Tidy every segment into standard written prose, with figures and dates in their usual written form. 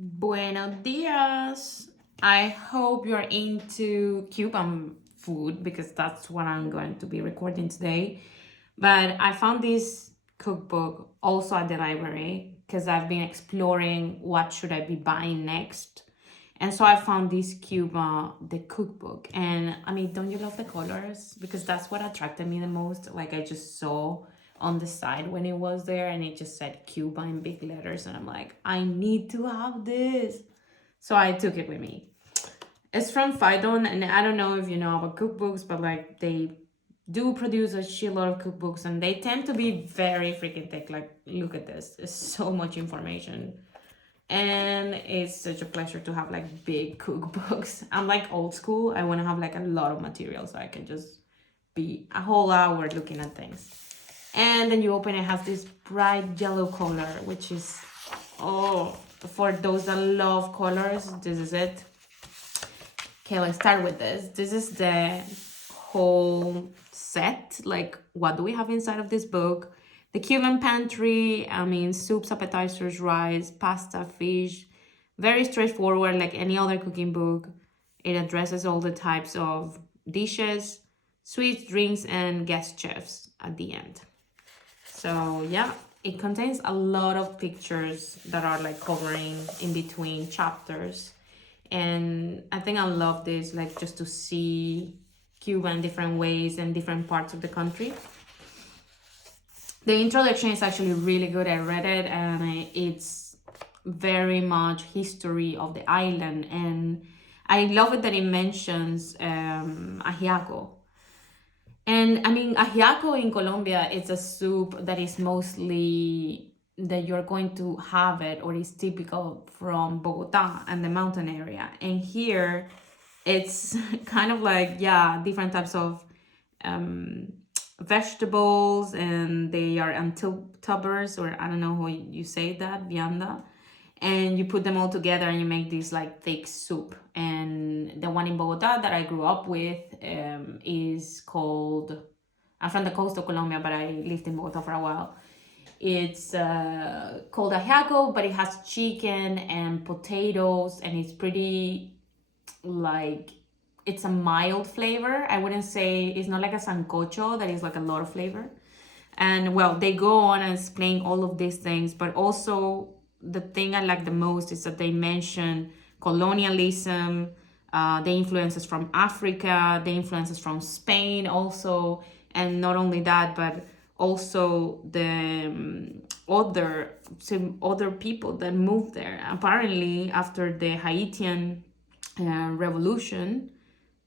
Buenos dias. I hope you're into Cuban food because that's what I'm going to be recording today. But I found this cookbook also at the library because I've been exploring what should I be buying next. And so I found this Cuba, the cookbook. And I mean, don't you love the colors? Because that's what attracted me the most. Like I just saw on the side when it was there and it just said Cuba in big letters. And I'm like, I need to have this. So I took it with me. It's from Phaidon, and I don't know if you know about cookbooks, but like they do produce a shitload of cookbooks and they tend to be very freaking thick. Like, look at this. It's so much information. And it's such a pleasure to have like big cookbooks. I'm like old school. I want to have like a lot of material so I can just be a whole hour looking at things. And then you open it, has this bright yellow color, which is, oh, for those that love colors, this is it. Okay, let's start with this. This is the whole set. Like, what do we have inside of this book? The Cuban pantry, I mean, soups, appetizers, rice, pasta, fish. Very straightforward, like any other cooking book. It addresses all the types of dishes, sweets, drinks, and guest chefs at the end. So yeah, it contains a lot of pictures that are like covering in between chapters. And I think I love this, like just to see Cuba in different ways and different parts of the country. The introduction is actually really good. I read it and it's very much history of the island. And I love it that it mentions ajiaco. And I mean, ajiaco in Colombia is a soup that is mostly that you're going to have it or is typical from Bogota and the mountain area. And here it's kind of like, yeah, different types of vegetables, and they are tubers, or I don't know how you say that, vianda, and you put them all together and you make this like thick soup. And the one in Bogota that I grew up with is called, I'm from the coast of Colombia, but I lived in Bogota for a while. It's called ajiaco, but it has chicken and potatoes, and it's pretty like, it's a mild flavor. I wouldn't say, it's not like a sancocho that is like a lot of flavor. And well, they go on and explain all of these things, but also the thing I like the most is that they mention colonialism, the influences from Africa, the influences from Spain also, and not only that, but also the other people that moved there. Apparently, after the Haitian revolution,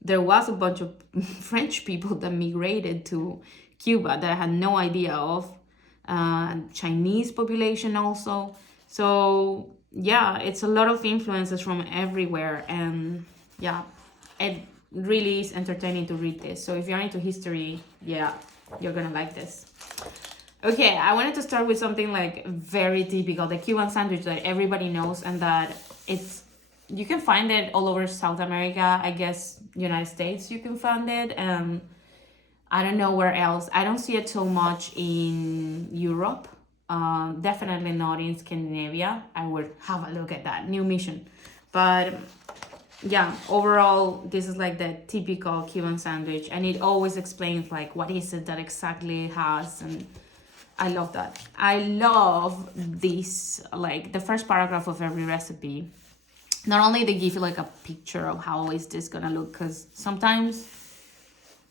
there was a bunch of French people that migrated to Cuba that I had no idea of. Chinese population also. So yeah, it's a lot of influences from everywhere, and yeah, it really is entertaining to read this. So if you're into history, yeah, you're gonna like this. Okay, I wanted to start with something like very typical, the Cuban sandwich that everybody knows, and that it's, you can find it all over South America, I guess United States you can find it. I don't know where else. I don't see it so much in Europe. Definitely not in Scandinavia. I would have a look at that new mission. But yeah, overall, this is like the typical Cuban sandwich, and it always explains like what is it that exactly it has, and I love that. I love this, like the first paragraph of every recipe. Not only they give you like a picture of how is this gonna look, because sometimes,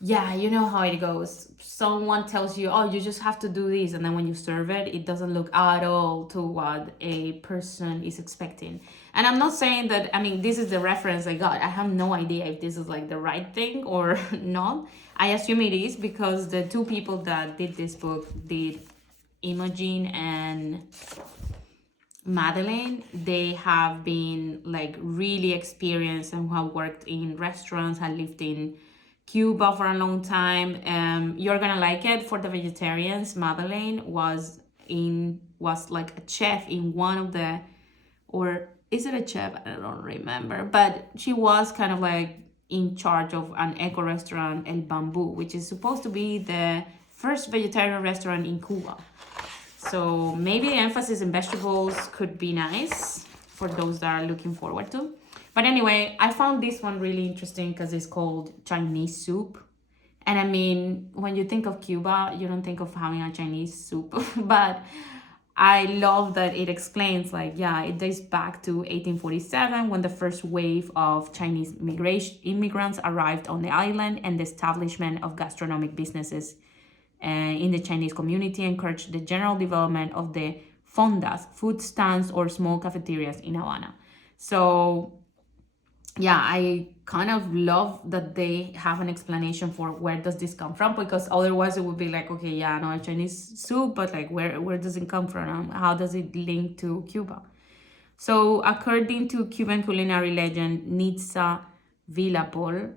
yeah, you know how it goes. Someone tells you, oh, you just have to do this, and then when you serve it, it doesn't look at all to what a person is expecting. And I'm not saying that, I mean, this is the reference I got. I have no idea if this is like the right thing or not. I assume it is, because the two people that did this book did Imogene and Madelaine. They have been like really experienced and have worked in restaurants, have lived in Cuba for a long time. You're gonna like it. For the vegetarians, Madelaine was like a chef in one of the, or is it a chef? I don't remember, but she was kind of like in charge of an eco restaurant, El Bamboo, which is supposed to be the first vegetarian restaurant in Cuba. So maybe the emphasis in vegetables could be nice for those that are looking forward to. But anyway, I found this one really interesting because it's called Chinese soup. And I mean, when you think of Cuba, you don't think of having a Chinese soup. But I love that it explains, like, yeah, it dates back to 1847 when the first wave of Chinese immigrants arrived on the island, and the establishment of gastronomic businesses in the Chinese community encouraged the general development of the fondas, food stands or small cafeterias in Havana. So yeah, I kind of love that they have an explanation for where does this come from, because otherwise it would be like, okay, yeah, no, Chinese soup, but like where does it come from? How does it link to Cuba? So according to Cuban culinary legend Nitza Villapol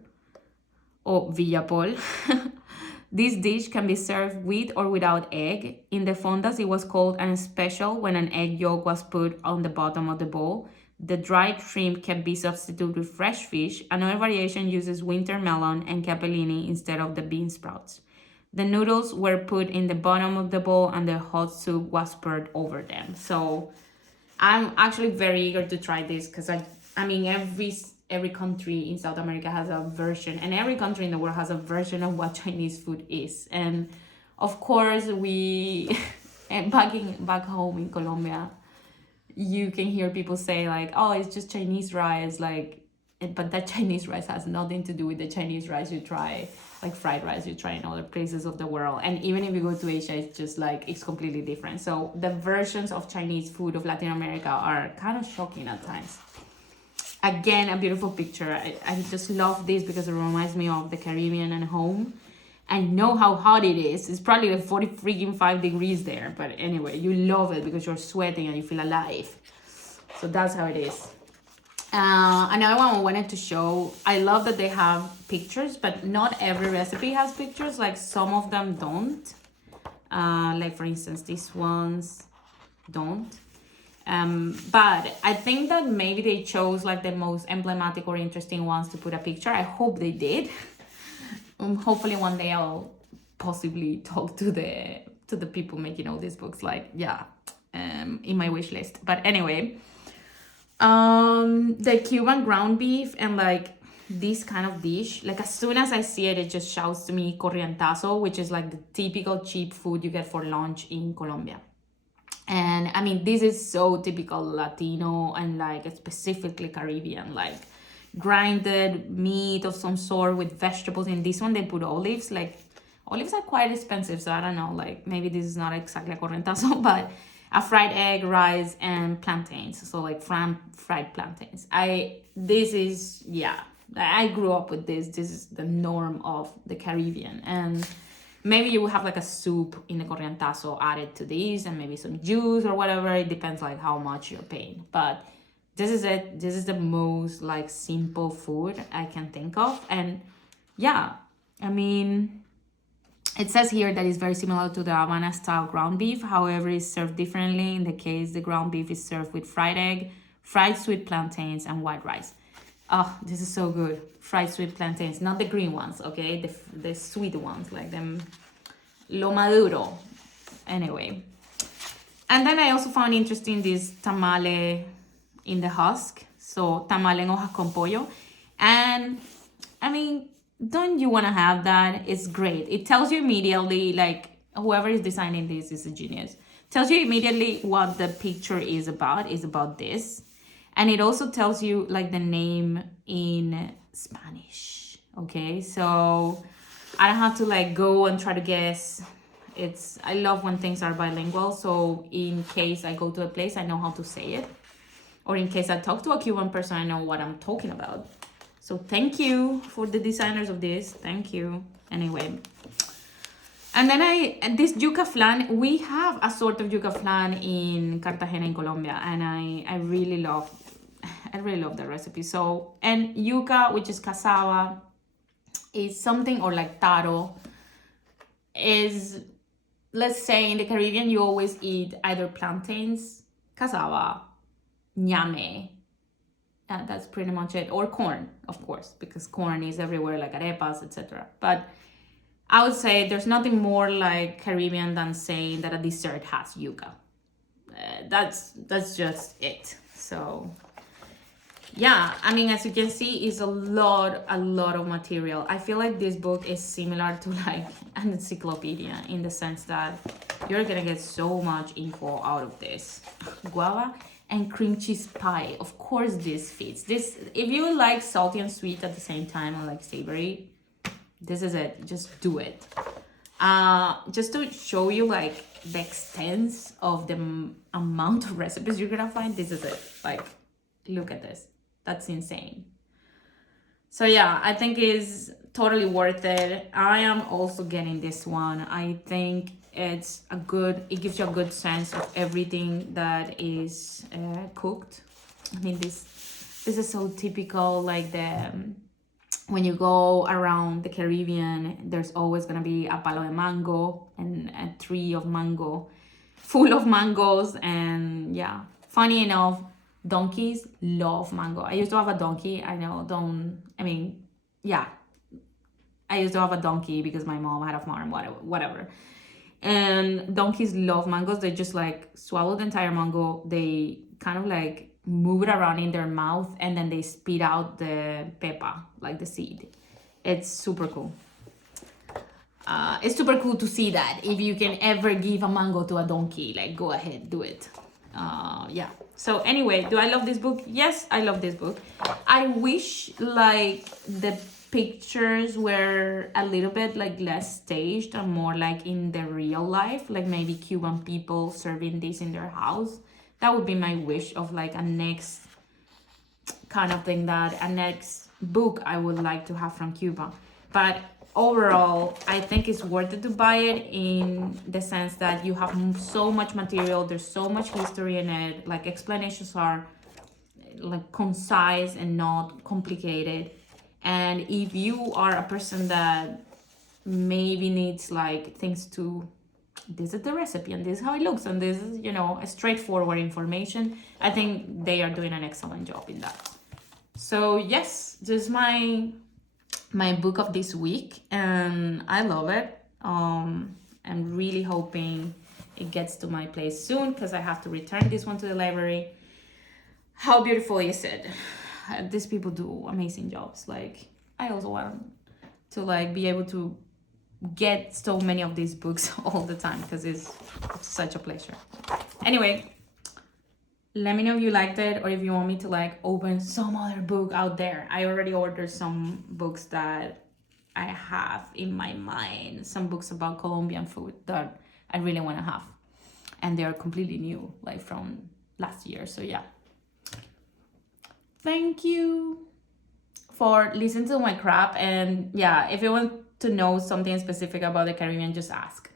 or Villapol, this dish can be served with or without egg. In the fondas, it was called an special when an egg yolk was put on the bottom of the bowl. The dried shrimp can be substituted with fresh fish. Another variation uses winter melon and capellini instead of the bean sprouts. The noodles were put in the bottom of the bowl and the hot soup was poured over them. So I'm actually very eager to try this because I mean every country in South America has a version, and every country in the world has a version of what Chinese food is. And of course we back home in Colombia, you can hear people say like, oh, it's just Chinese rice, like, but that Chinese rice has nothing to do with the Chinese rice you try, like fried rice you try in other places of the world. And even if you go to Asia, it's just like, it's completely different. So the versions of Chinese food of Latin America are kind of shocking at times. Again, a beautiful picture. I just love this because it reminds me of the Caribbean and home. I know how hot it is. It's probably like 45 degrees there. But anyway, you love it because you're sweating and you feel alive. So that's how it is. Another one I wanted to show. I love that they have pictures, but not every recipe has pictures. Like some of them don't. Like for instance, these ones don't. But I think that maybe they chose like the most emblematic or interesting ones to put a picture. I hope they did. Hopefully one day I'll possibly talk to the people making all these books, like, yeah, in my wish list. But anyway, the Cuban ground beef and like this kind of dish, like as soon as I see it, it just shouts to me corrientazo, which is like the typical cheap food you get for lunch in Colombia. And I mean, this is so typical Latino and like specifically Caribbean, like grinded meat of some sort with vegetables. In this one they put olives. Like olives are quite expensive, so I don't know, like maybe this is not exactly a corrientazo, but a fried egg, rice, and plantains. So like fried plantains. This is, yeah, I grew up with this. This is the norm of the Caribbean. And maybe you will have like a soup in the corrientazo added to this, and maybe some juice or whatever. It depends like how much you're paying. But this is it. This is the most like simple food I can think of. And yeah, I mean, it says here that it's very similar to the Havana style ground beef. However, it's served differently. In the case, the ground beef is served with fried egg, fried sweet plantains, and white rice. Oh, this is so good. Fried sweet plantains, not the green ones, okay? The sweet ones, like them lo maduro. Anyway. And then I also found interesting this tamale in the husk. So tamale en hojas con pollo. And I mean, don't you want to have that? It's great. It tells you immediately, like whoever is designing this is a genius. Tells you immediately what the picture is about. It's about this. And it also tells you like the name in Spanish. Okay, so I don't have to like go and try to guess. I love when things are bilingual. So in case I go to a place, I know how to say it. Or in case I talk to a Cuban person, I know what I'm talking about. So thank you for the designers of this. Thank you. Anyway. And then this yuca flan, we have a sort of yuca flan in Cartagena in Colombia. And I really love the recipe. So, and yuca, which is cassava, is something, or like taro, is, let's say in the Caribbean, you always eat either plantains, cassava, ñame, that's pretty much it, or corn, of course, because corn is everywhere, like arepas, etc. But I would say there's nothing more like Caribbean than saying that a dessert has yuca. That's just it. So yeah, I mean, as you can see, it's a lot of material. I feel like this book is similar to like an encyclopedia in the sense that you're gonna get so much info out of this. Guava and cream cheese pie. Of course this fits. This, if you like salty and sweet at the same time, or like savory, this is it. Just do it. Just to show you like the extent of the amount of recipes you're gonna find, this is it. Like, look at this. That's insane. So yeah, I think it's totally worth it. I am also getting this one. I think it gives you a good sense of everything that is cooked. I mean, this is so typical, like when you go around the Caribbean, there's always gonna be a palo de mango and a tree of mango, full of mangoes. And yeah, funny enough, donkeys love mango. I used to have a donkey. I used to have a donkey because my mom had a farm, whatever. And donkeys love mangoes. They just like swallow the entire mango. They kind of like move it around in their mouth, and then they spit out the pepa, like the seed. It's super cool. It's super cool to see that. If you can ever give a mango to a donkey, like, go ahead, do it. Yeah. So anyway, do I love this book? Yes, I love this book. I wish like the pictures were a little bit like less staged and more like in the real life, like maybe Cuban people serving this in their house. That would be my wish of like a next kind of thing, that a next book I would like to have from Cuba. But overall, I think it's worth it to buy it in the sense that you have so much material, there's so much history in it, like explanations are like concise and not complicated. And if you are a person that maybe needs like things to, this is the recipe and this is how it looks and this is, a straightforward information, I think they are doing an excellent job in that. So yes, this is my book of this week, and I love it. I'm really hoping it gets to my place soon because I have to return this one to the library. How beautiful is it? These people do amazing jobs. Like, I also want to like be able to get so many of these books all the time because it's such a pleasure. Anyway, let me know if you liked it or if you want me to like open some other book out there. I already ordered some books that I have in my mind, some books about Colombian food that I really want to have, and they are completely new, like from last year. So yeah, thank you for listening to my crap. And yeah, if you want to know something specific about the Caribbean, just ask.